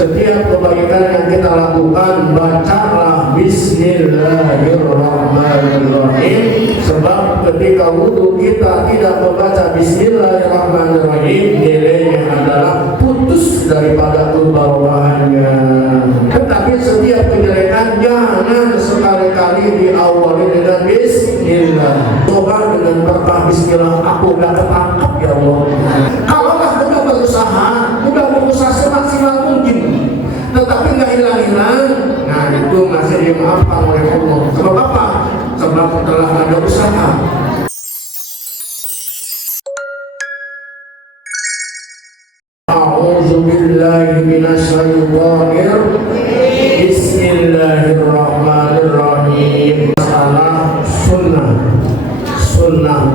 setiap kebaikan yang kita lakukan bacalah Bismillahirrahmanirrahim, sebab ketika wudhu kita tidak membaca Bismillahirrahmanirrahim, nilainya adalah putus daripada kebawahannya. Tetapi setiap kejelekan jangan sekali-kali diawali dengan Bismillah. Doa dengan berkah Bismillah, aku udah ketangkap ya Allah. Kalaulah udah berusaha semaksimal mungkin, tetapi nggak hilang-hilang, nah itu masih dimaafkan oleh Allah. Sebab apa? Sebab telah ada usaha. A'udzubillahi minasyaitonir. Bismillahirrahmanirrahim. Masalah sunnah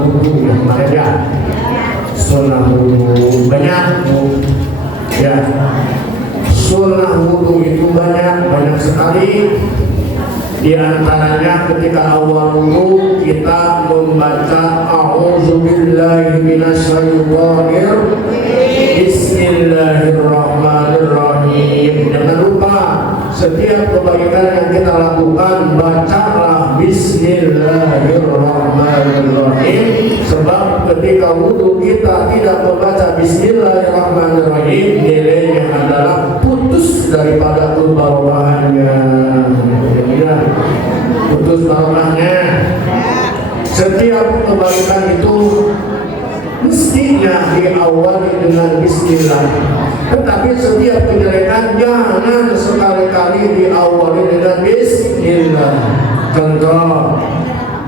wudhu yang banyak. Sunnah wudhu banyak ya. Sunnah wudhu itu banyak sekali. Di antaranya ketika awal wudhu kita membaca A'udzubillahi minasyaitonir. Bismillahirrahmanirrahim. Jangan lupa setiap kebaikan yang kita lakukan bacalah Bismillahirrahmanirrahim, sebab ketika wudhu kita tidak membaca Bismillahirrahmanirrahim, nilainya adalah putus daripada kebawahannya. Ya, putus barokahnya. Setiap kebaikan itu mestinya diawali dengan Bismillah, tetapi setiap kejelekan jangan sekali-kali diawali dengan Bismillah. Contoh,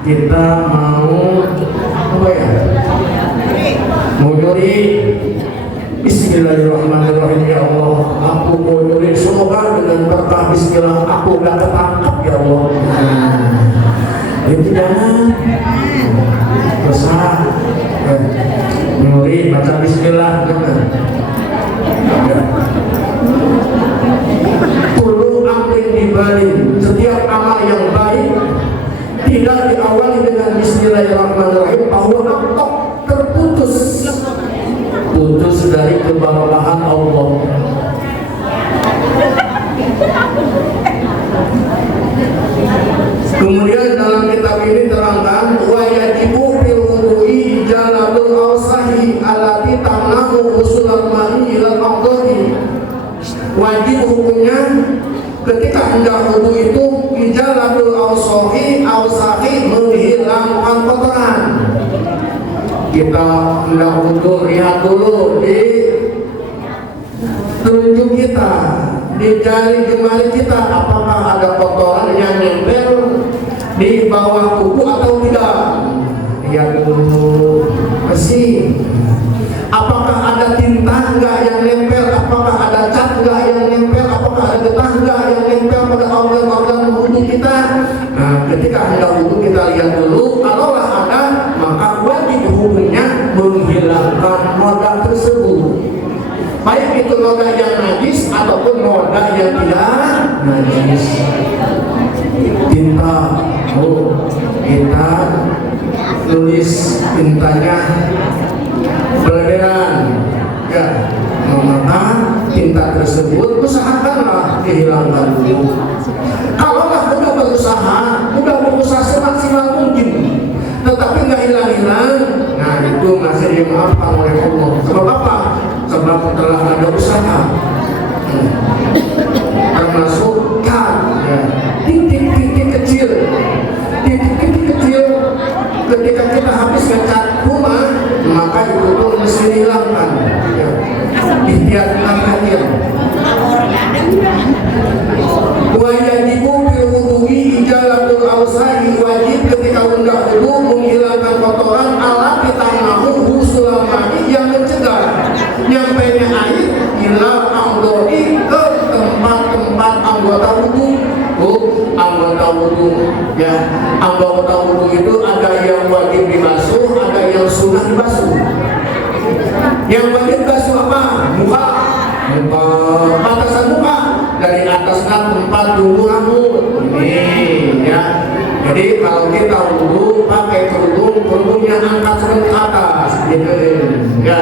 kita mau apa ya? Mau nyuri, Bismillahirrahmanirrahim, ya Allah, aku mau nyuri, semoga dengan berkah Bismillah aku gak ketangkap ya Allah. Itu jangan besar nyuri baca Bismillah, jangan. Kullu amrin dibalik, setiap amal yang baik tidak diawali dengan Bismillahirrahmanirrahim, bahwa Allah terputus dari kebarokahan Allah. Kemudian dalam kitab ini terangkan wa yajibu fil wudu'i jalabul awsahi allati tamnahu usulal ma'i ila al-aqdari. Wajib hukumnya ketika hendak wudu itu jalabul awsahi menghilangkan kotoran. Kita hendak wudu, lihat dulu di telunjuk kita, di jari jemari kita, apakah ada kotoran yang nempel di bawah kuku atau tidak. Lihat dulu bersih. Apakah ada tinta enggak yang nempel, apakah ada cat enggak yang nempel, apakah ada getah enggak yang nempel pada organ-organ wudhu kita. Nah, ketika hendak wudhu kita lihat dulu, kalaulah ada, maka wajib hukumnya menghilangkan noda tersebut, baik itu noda yang najis ataupun noda yang tidak najis. Tinta, kita tulis tintanya belerang, ya, maka tinta tersebut usahakanlah dihilangkan dulu. Kalaulah udah berusaha semaksimal mungkin, tetapi nggak hilang-hilang, nah itu masih dimaafkan oleh Allah. Sebab apa? Sebab telah ada usaha. Termasuk kan, ya, titik-titik kecil, ketika kita habis ngecat rumah, maka itu pun mesti dihilangkan. Ya. Ikhtiarkan hadir. Wa yajibu fil wudu'i ijalatul awsahi, wajib ketika hendak wudu menghilangkan kotoran alat ditamahu usul mani yang mencegah nyampainya air ila amdori ke tempat-tempat anggota wudu. Anggota wudu, ya, anggota wudu itu ada yang wajib dibasuh, ada yang sunnah dibasuh. Yang wajib basuh apa? Muka, batasan muka, dari atasnya tempat tumbuh rambut. Ini, ya. Jadi kalau kita wudu pakai kerudungnya angkat ke atas, gitu, ya.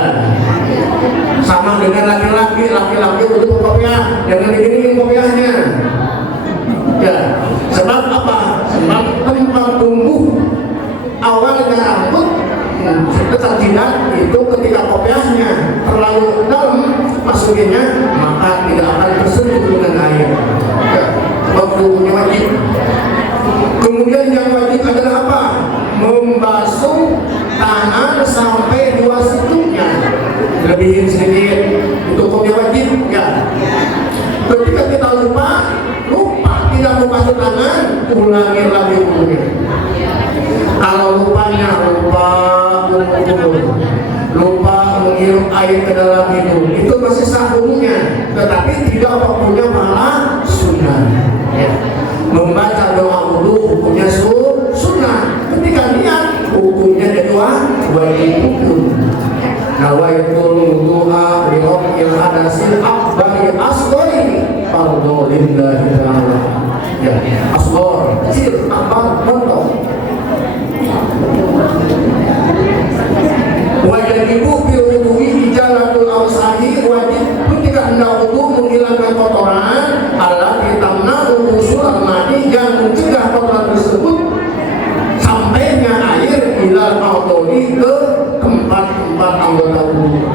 Sama dengan laki-laki untuk kopiah, jangan diginiin kopiahnya. Ya, sebab apa? Sebab tempat tumbuh awalnya rambut kecilan itu ketika kopiahnya terlalu dalam masukinnya, maka tidak akan tersentuh dengan air. Ya, sebab tumbuhnya wajib. Kemudian yang wajib adalah apa? Membasuh tangan sampai 2 situnya, lebihin sedikit, itu kopiah wajib. Ya, ketika kita lupa tidak membasuh tangan, ulangi lagi umurnya. Kalau lupanya lupa menghirup air ke dalam hidung, itu masih sah umumnya, tetapi tidak waktunya malah sunnah. Ya. Membaca doa wudu hukumnya sunnah, ketika niat hukumnya jadi wajib hukum. Nawaitul wudu'a li raf'il hadasil akbari asghari fardhu lillahi ta'ala. Ya, asghar kecil, akbar contoh. Wajibu bil wudu'i ijalatul awsahi, wajib ketika hendak wudu menghilangkan kotoran ala ditamna'u usul al-mani, yang mencegah kotoran tersebut sampainya air ilal a'dhari ke tempat anggota wudu.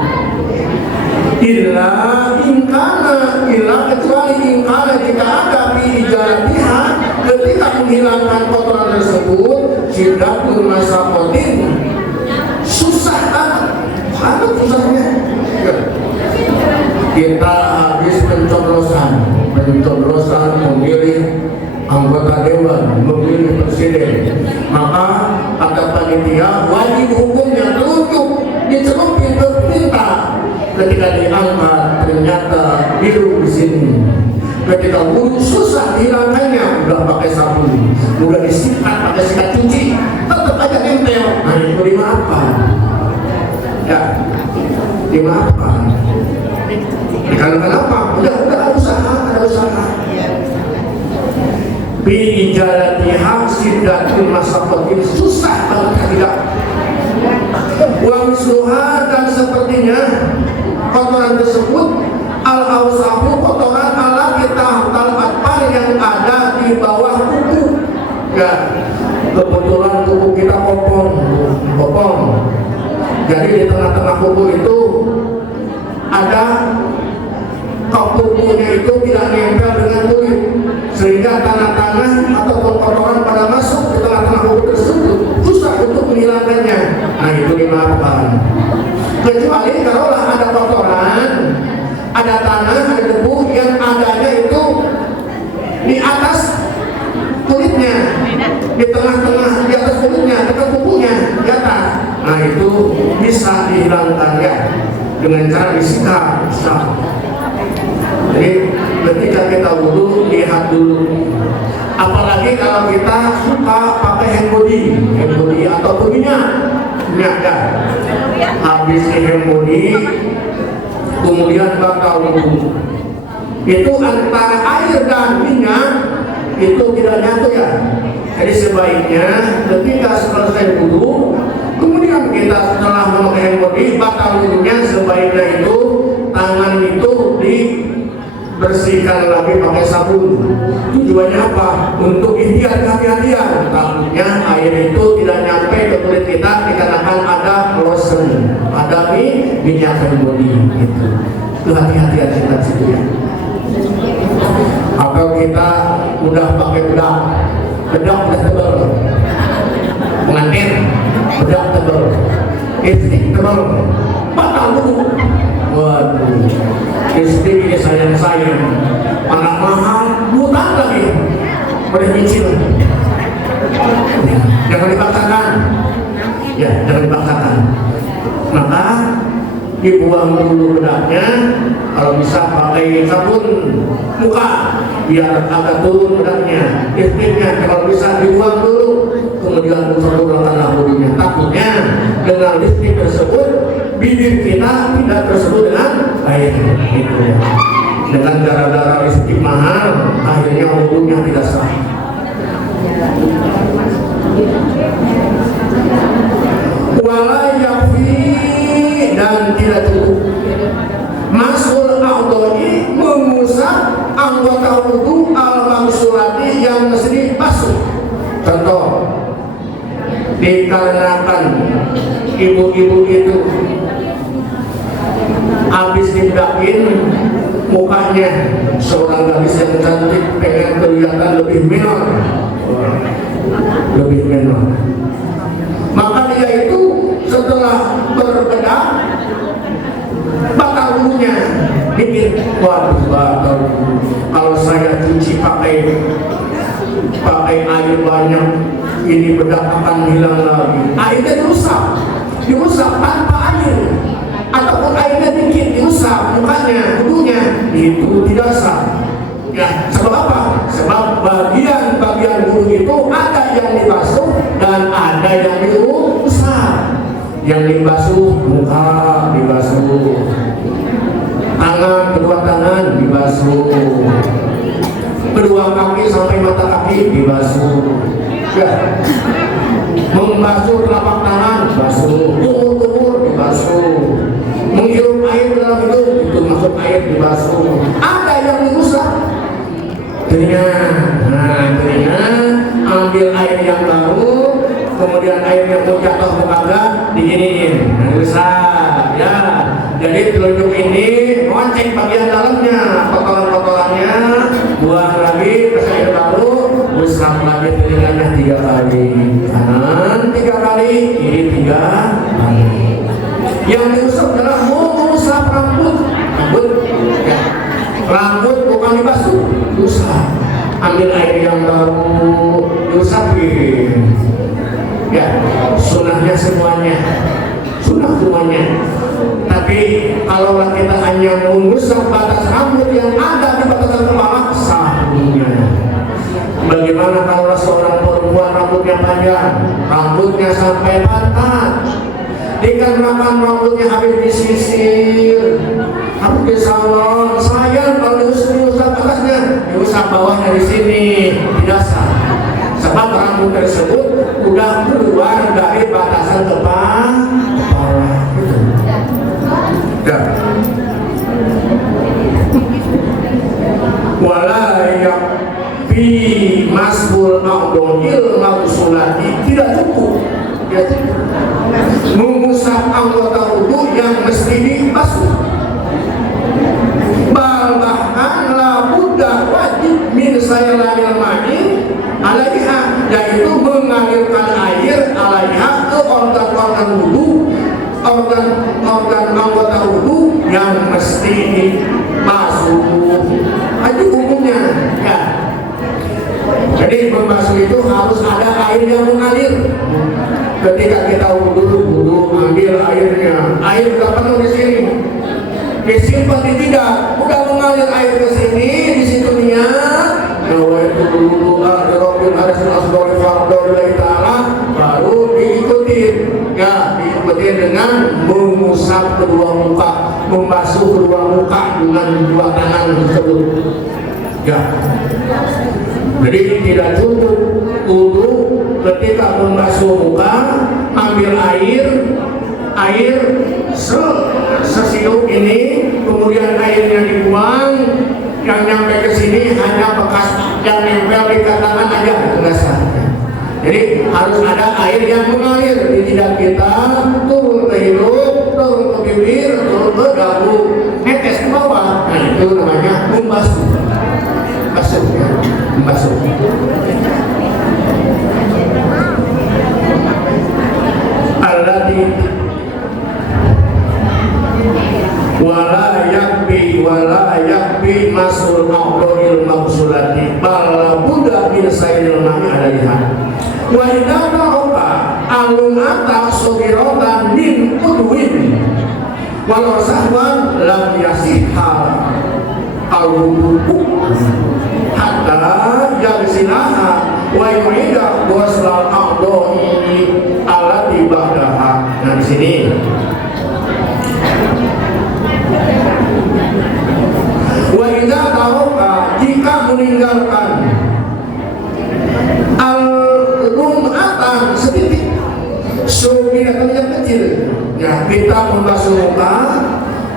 Kecuali ingkana jika ada fi ijalatiha, ketika menghilangkan kotoran tersebut syiddatul masaqatin, susah banget susahnya. Kita habis pencoblosan memilih anggota dewan, memilih presiden, maka ada panitia wajib hukumnya telunjuk dicelupin ke tinta. Ketika diangkat ternyata biru di sini. Ketika wudu susah dihilangkannya, udah pakai sabun, udah disikat pakai sikat cuci, tetap aja nempel. Nah itu dimaafkan. Ya, dimaafkan. Karena kenapa? Udah ada usaha. Bi ijalatiha siddatul masaqatin, susah banget tidak. Wa misluha, dan sepertinya kotoran tersebut al-awsafu, kotoran ala kita talpatpan yang ada di bawah kuku. Ya, kebetulan kuku kita kopong. Jadi di tengah-tengah kuku itu ada kukunya itu tidak nempel dengan kulit, sehingga tanah-tanah atau kotoran pada masuk ke tengah-tengah kuku tersebut, susah untuk menghilangkannya. Nah itu dimaafkan. Kecuali kalaulah ada kotoran, ada tanah, ada debu yang adanya itu di atas kulitnya, di tengah-tengah, di atas kulitnya, dekat kukunya, di atas. Nah itu bisa dihilangkan ya dengan cara disikat. Jadi ketika kita wudu lihat dulu. Apalagi kalau kita suka pakai hand body atau minyak ya. Habis hand body kemudian bakal wudu, itu antara air dan minyak itu tidak nyatu ya. Jadi sebaiknya ketika selesai wudu, kemudian kita setelah memakai hand body, bakal wudunya sebaiknya itu tangan itu dibersihkan lagi pakai sabun. Tujuannya apa? Untuk ikhtiar kehati-hatian, takutnya air itu tidak nyampe ke kulit kita dikarenakan ada lotion, ada minyak hand body gitu. Kehati-hatian kita situ ya. Atau kita udah pakai bedak udah tebal, pengantin bedak tebal, lipstik tebal, batal wudu. Waduh, lipstik ini sayang anak mahal, buta lagi, boleh nyicil. Jangan dipaksakan, ya jangan dipaksakan. Maka dibuang dulu bedaknya, kalau bisa pakai sabun muka biar agak turun bedaknya, lipstiknya kalau bisa dibuang dulu, kemudian ulang wudunya. Takutnya dengan lipstik tersebut bibir kita tidak tersebut dengan air gitu ya. Dengan darah-darah lipstik mahal, akhirnya wudunya tidak sah. Wala yakfi, dan tidak cukup. Contoh, dikarenakan ibu-ibu itu habis dibedakin mukanya, seorang gadis yang cantik pengen kelihatan lebih menor, maka dia itu setelah berbedak batal wudhunya, mikir, waduh batal, kalau saya cuci pakai air banyak, ini bedak akan hilang lagi. Airnya diusap tanpa air, ataupun airnya dikit diusap mukanya, wudhunya, itu tidak sah. Ya, sebab apa? Sebab bagian wudhu itu ada yang dibasuh dan ada yang diusap. Yang dibasuh muka dibasuh, kedua tangan dibasuh, kedua kaki sampai mata kaki dibasuh. Ya. Membasuh telapak tangan dibasuh, umur dibasuh, menghirup air dalam hidung itu masuk air dibasuh. Ada yang diusap telinga, ambil air yang baru, kemudian air yang mau jatuh ke kagak diginiin, diusap ya. Jadi telunjuk ini monceng bagian dalamnya, kotoran-kotorannya, buang lagi, kasih air baru, usap lagi telinganya 3 kali, kanan 3 kali, kiri 3 kali. Yang diusap adalah mengusap rambut, ya. Rambut bukan dibasuh, usap. Ambil air yang baru, diusapin. Ya, sunnahnya semuanya. Tapi kalau kita hanya mengusap batas rambut yang ada di batasan kepala, sahnya. Bagaimana kalau seorang perempuan rambutnya panjang, rambutnya sampai pantat, dikarenakan rambutnya habis disisir, habis disalon, sayang kalau diusap atasnya, diusap bawahnya di sini, tidak sah. Sebab rambut tersebut sudah keluar dari batasan kepala. Ya. Walayak fi masbul a'dhil mausulati, tidak cukup. Mengusap anggota wudhu yang mesti dibasuh. Bahkan la budda wajib min saylanil ma'i alaiha, yaitu mengalirkan air alaiha ke organ-organ wudhu, organ anggota wudhu yang mesti dibasuh. Itu hukumnya ya. Jadi membasuh itu harus ada air yang mengalir. Ketika kita wudhu ambil airnya, air sudah penuh di sini, disimpan tidak, udah mengalir air ke sini, di situ niat nawaitu wudhu rabbil arsyil asghari fardhu ta'ala, baru diikuti dengan mengusap kedua muka, membasuh kedua muka dengan 2 tangan tersebut. Ya. Jadi tidak cukup wudhu ketika membasuh muka, ambil air sesiuk ini, kemudian airnya dibuang, yang nyampe ke sini hanya bekas yang nempel di tangan aja, itu nggak sah. Jadi harus ada air yang mengalir di jidat kita, turun ke hidung, turun ke bibir, turun ke dagu, netes ke bawah. Nah itu namanya membasuh. Membasuh. Alladhi wala yakbi masul a'dhil maqsulati bal budda min sayyidil ma'i alaiha. Wa idza ta'aqa alunata sugiratan min udwin walau sahwan lam yasihha al-wudu hatta yagsilaha wa yu'ida ghusl al-a'dha'i allati ba'daha. Nah di sini wa idza ta'aqa, jika meninggalkan al-lum'atan sedikit, binatang yang kecil, ya kita membasuh muka,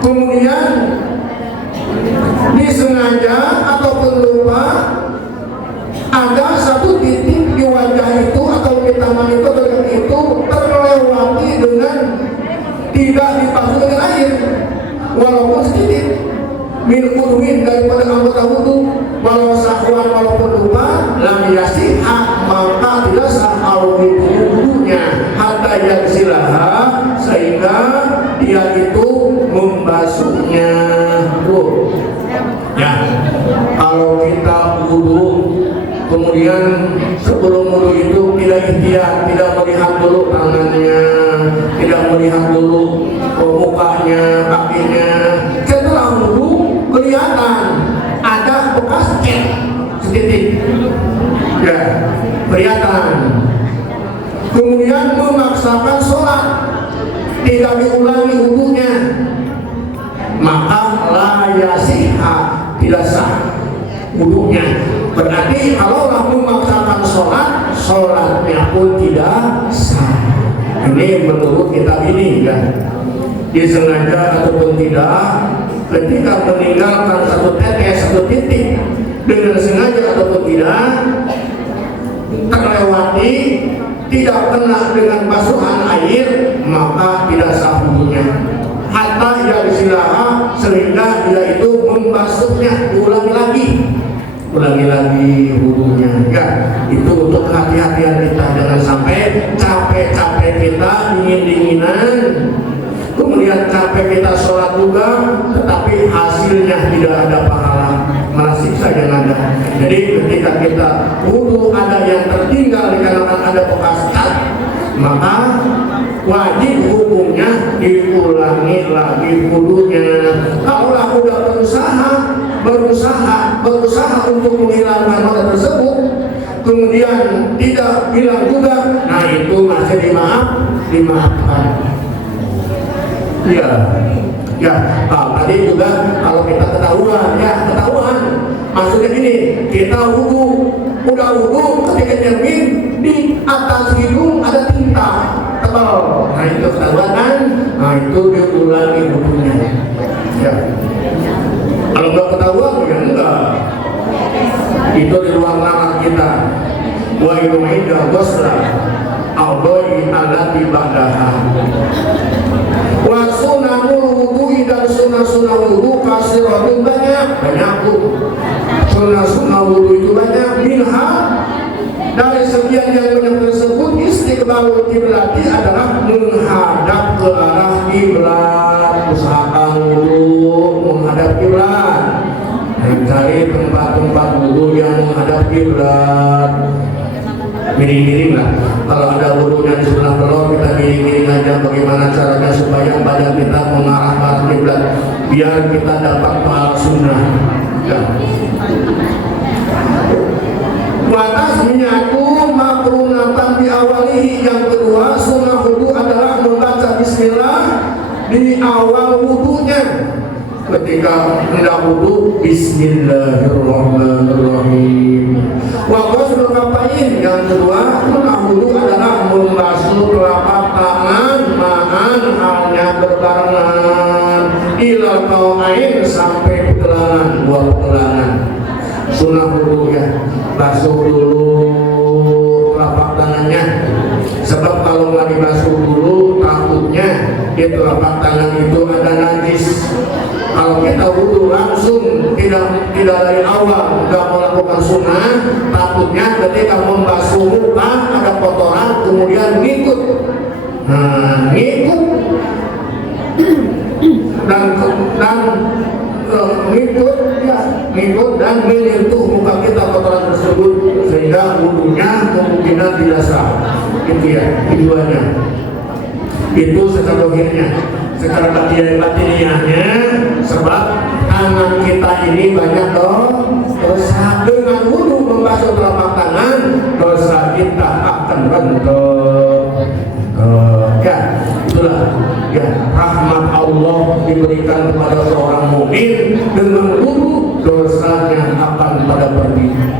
kemudian disengaja ataupun lupa ada satu titik di wajah min udwin daripada anggota wudu walau sahwan walaupun lupa lam yasihha maka tidak sah au wudunya hatta yaghsilaha sehingga dia itu membasuhnya. Tuh ya, kalau kita wudu kemudian sebelum wudu itu tidak ikhtiar, tidak melihat dulu tangannya, tidak melihat dulu mukanya, kakinya. Setelah wudu kelihatan ada bekas cat setitik, ya kelihatan. Kemudian memaksakan sholat, tidak diulangi wudunya, maka la yasihha, tidak sah wudunya. Berarti kalau memaksakan sholat, sholatnya pun tidak sah. Ini menurut kitab ini ya. Disengaja ataupun tidak, ketika meninggalkan satu tetes, satu titik dengan sengaja ataupun tidak, terlewati, tidak kena dengan basuhan air, maka tidak sah wudunya. Hatta yaghsilaha sehingga dia itu membasuhnya, ulangi lagi wudunya. Ya, itu untuk hati-hatian kita, jangan sampai capek-capek kita dingin-dinginan, kemudian capek kita sholat juga, tetapi hasilnya tidak ada pahala, malah siksa yang ada. Jadi ketika kita wudu ada yang tertinggal dikarenakan ada bekas cat, maka wajib hukumnya diulangi lagi wudunya. Kalau udah berusaha untuk menghilangkan noda tersebut, kemudian tidak bilang juga, nah itu masih dimaafkan. Ya, tadi juga kalau kita ketahuan, maksudnya ini, kita udah wudu, ketika nyermin di atas hidung ada tinta tebal, nah itu ketahuan kan, nah itu diulangi wudunya. Ya, kalau nggak ketahuan ya enggak, itu di luar nalar kita. Wa yu'ida ghusla al-ghayyi allati ba'daha. Wa sunanul wudu'i dan sunah-sunah wudu kasiratun banyak sunah-sunah wudu itu banyak. Minha dari sekian yang banyak tersebut, istiqbalul kiblati adalah menghadap ke arah kiblat. Usahakan wudu menghadap kiblat, cari tempat-tempat wudu yang menghadap kiblat. Miring-miring lah, kalau ada wudunya di sebelah telur, kita miring-miring aja. Bagaimana caranya supaya badan kita mengarah ke arah kiblat, biar kita dapat pahala sunnah. Ya. Watas menyatu makrunatan di awalihi. Yang kedua, sunnah wudu adalah membaca bismillah di awal wudunya. Ketika hendak wudu, bismillahirrahmanirrahim. Wa ghusl kafain. Yang kedua, sunnah wudu adalah membasuh telapak tangan ma'an hanya berbarengan ilal qaumain sampai pergelangan, dua pergelangan. Sunnah wudu ya, basuh dulu telapak tangannya. Sebab kalau nggak dibasuh dulu, takutnya di telapak tangan itu ada najis. Kalau kita wudu langsung tidak dari awal nggak melakukan sunnah, takutnya ketika membasuh muka ada kotoran kemudian ngikut, ngikut dan menyentuh muka kita kotoran tersebut, sehingga wudunya kemungkinan tidak sah. Itu ya, keduanya. Itu secara dohirnya. Secara batiniahnya, sebab tangan kita ini banyak dosa. Dengan wudu membasuh telapak tangan, dosa kita akan rontok. Ya, itulah ya, rahmat Allah diberikan kepada seorang mukmin. Dengan wudu dosanya akan pada pergi.